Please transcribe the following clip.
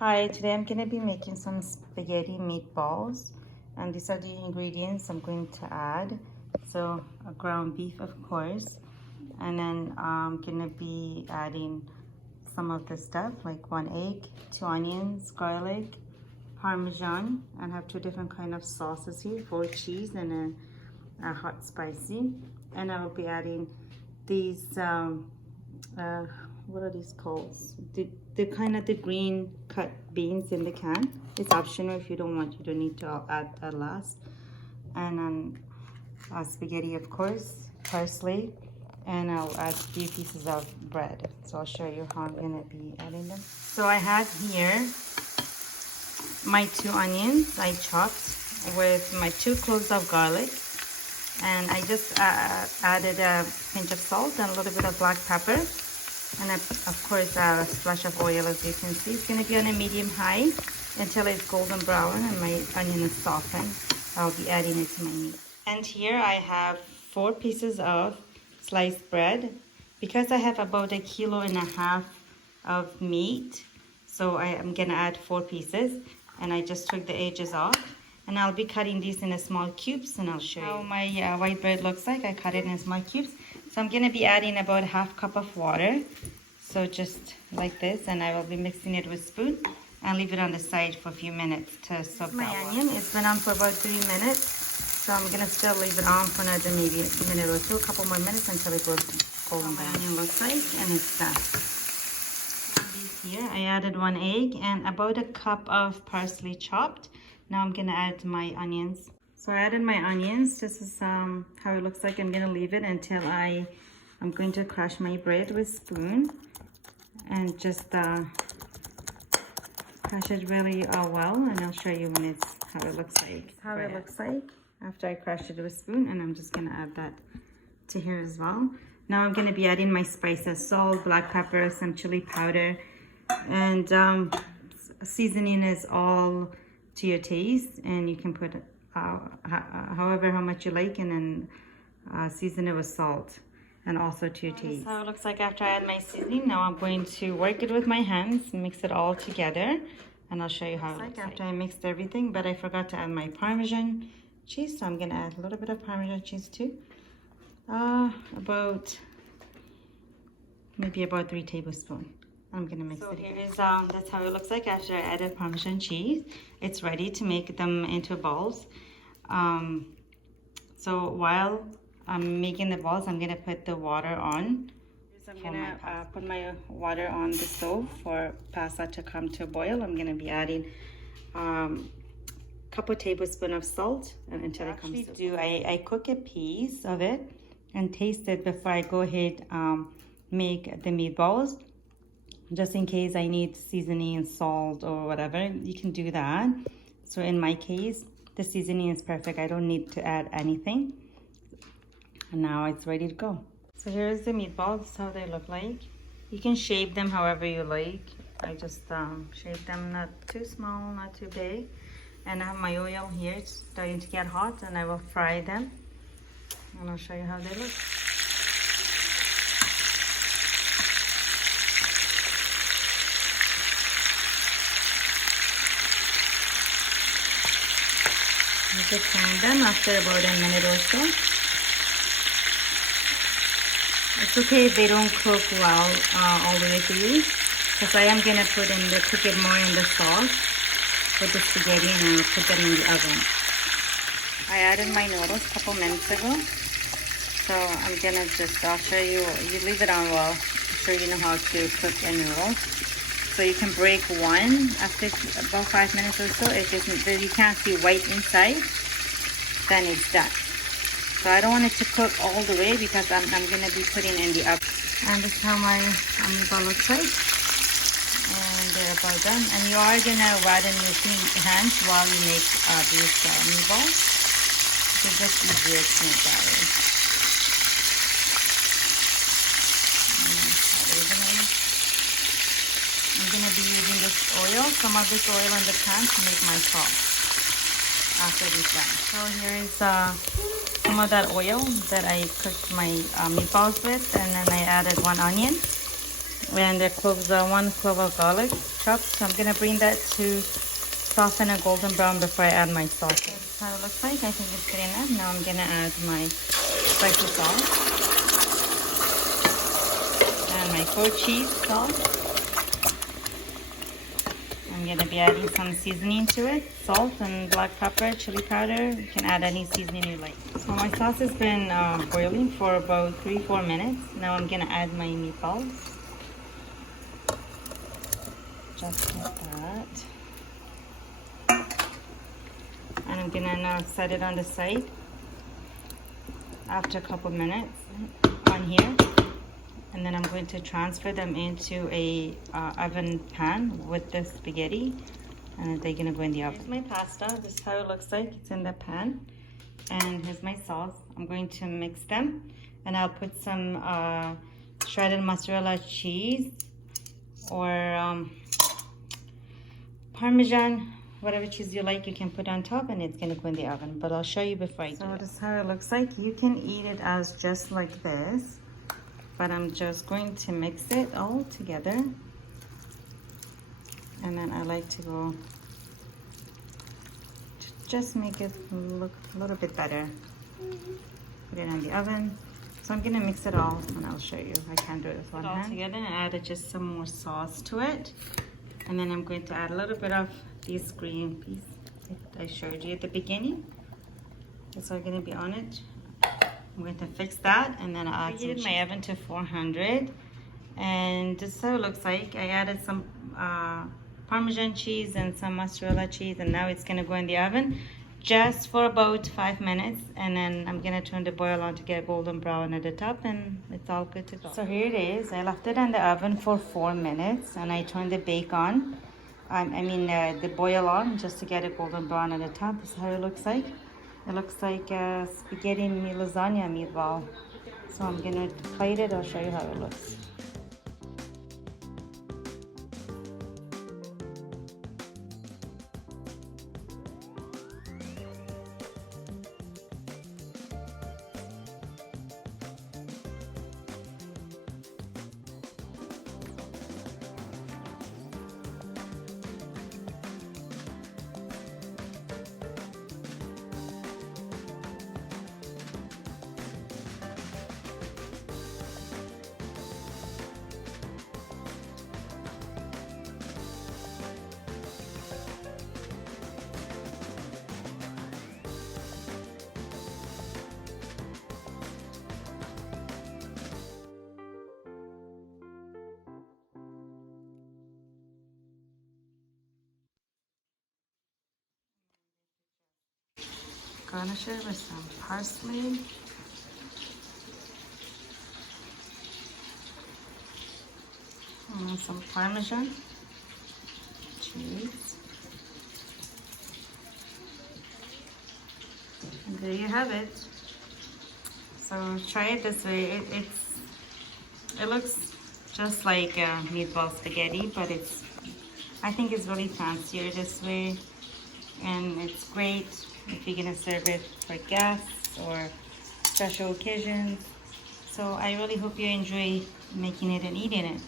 Hi, today I'm going to be making some spaghetti meatballs, and these are the ingredients I'm going to add. So a ground beef, of course, and then I'm going to be adding some of the stuff like 1 egg, 2 onions, garlic, parmesan, and I have two different kind of sauces here, 4 cheese and a hot spicy. And I will be adding these uh, what are these called? The kind of the green cut beans in the can. It's optional if you don't want. You don't need to add that last. And spaghetti, of course, parsley, and I'll add a few pieces of bread. So I'll show you how I'm gonna be adding them. So I have here my 2 onions I chopped with my 2 cloves of garlic, and I just added a pinch of salt and a little bit of black pepper, and of course a splash of oil. As you can see, it's going to be on a medium high until it's golden brown and my onion is softened. I'll be adding it to my meat. And here I have 4 pieces of sliced bread because I have about 1.5 kilos of meat, so I am gonna add 4 pieces, and I just took the edges off, and I'll be cutting these in small cubes, and I'll show you how my white bread looks like. I cut it in small cubes. So I'm gonna be adding about 1/2 cup of water, so just like this, and I will be mixing it with a spoon and leave it on the side for a few minutes to soak my onion. It's been on for about 3 minutes, so I'm gonna still leave it on for another maybe a minute or two, a couple more minutes until it goes golden brown. Onion looks like, and it's done. Here I added 1 egg and about 1 cup of parsley chopped. Now I'm gonna add my onions. So I added my onions. This is how it looks like. I'm gonna leave it until I'm going to crush my bread with spoon and just crush it really well, and I'll show you when it's how it looks like. How it looks like after I crush it with a spoon, and I'm just gonna add that to here as well. Now I'm gonna be adding my spices: salt, black pepper, some chili powder, and seasoning is all to your taste, and you can put however how much you like, and then season it with salt and also to your taste. This is how it looks like after I add my seasoning. Now I'm going to work it with my hands, mix it all together, and I'll show you how it looks like after I mixed everything. But I forgot to add my Parmesan cheese, so I'm gonna add a little bit of Parmesan cheese too. Maybe about 3 tablespoons. I'm gonna mix it. So here is that's how it looks like after I added Parmesan cheese. It's ready to make them into balls. So while I'm making the balls, I'm gonna put the water on. I'm gonna put my water on the stove for pasta to come to a boil. I'm gonna be adding couple tablespoons of salt until it comes to boil. I cook a piece of it and taste it before I go ahead make the meatballs, just in case I need seasoning, salt, or whatever. You can do that. So in my case, the seasoning is perfect. I don't need to add anything. And now it's ready to go. So here's the meatballs. This is how they look like. You can shape them however you like. I just shape them not too small, not too big. And I have my oil here. It's starting to get hot, and I will fry them. And I'll show you how they look. You just turn them after about a minute or so. It's okay if they don't cook well all the way through, because I am gonna cook it more in the sauce with the spaghetti, and I'll put them in the oven. I added my noodles a couple minutes ago, so I'm gonna I'll show you. You leave it on well. I'm sure you know how to cook a noodle. So you can break one after about 5 minutes or so. If you can't see white inside, then it's done. So I don't want it to cook all the way because I'm gonna be putting in the oven. And this is how my meatball looks like. And they're about done. And you are gonna widen your hands while you make these meatballs. It's just easier to make that way. I'm going to be using this oil, some of this oil in the pan to make my sauce after this done. So here is some of that oil that I cooked my meatballs with, and then I added 1 onion, And the cloves, 1 clove of garlic chopped. So I'm gonna bring that to soften a golden brown before I add my sauce. That's how it looks like. I think it's good enough. Now I'm gonna add my spicy sauce and my 4-cheese sauce. I'm gonna be adding some seasoning to it, salt and black pepper, chili powder. You can add any seasoning you like. So my sauce has been boiling for about 3-4 minutes. Now I'm gonna add my meatballs. Just like that. And I'm gonna now set it on the side after a couple minutes on here. And then I'm going to transfer them into a oven pan with the spaghetti, and they're gonna go in the oven. Here's my pasta. This is how it looks like. It's in the pan. And here's my sauce. I'm going to mix them, and I'll put some shredded mozzarella cheese or Parmesan, whatever cheese you like, you can put on top, and it's gonna go in the oven. But I'll show you before I do it. So this is how it looks like. You can eat it as just like this, but I'm just going to mix it all together. And then I like to go just make it look a little bit better. Put it in the oven. So I'm gonna mix it all, and I'll show you. I can't do it with one hand. All together, and add just some more sauce to it. And then I'm going to add a little bit of this green peas that I showed you at the beginning. It's all gonna be on it. I'm going to fix that, and then I'll heat my oven to 400. And this is how it looks like. I added some Parmesan cheese and some mozzarella cheese, and now it's gonna go in the oven just for about 5 minutes, and then I'm gonna turn the boil on to get golden brown at the top, and it's all good to go. So here it is. I left it in the oven for 4 minutes, and I turned the bake on. The boil on, just to get a golden brown at the top. This is how it looks like. It looks like a spaghetti lasagna meatball. So I'm gonna plate it. I'll show you how it looks. Garnish it with some parsley. And some Parmesan cheese. And there you have it. So try it this way. It looks just like meatball spaghetti, but I think it's really fancier this way, and it's great if you're gonna serve it for guests or special occasions. So I really hope you enjoy making it and eating it.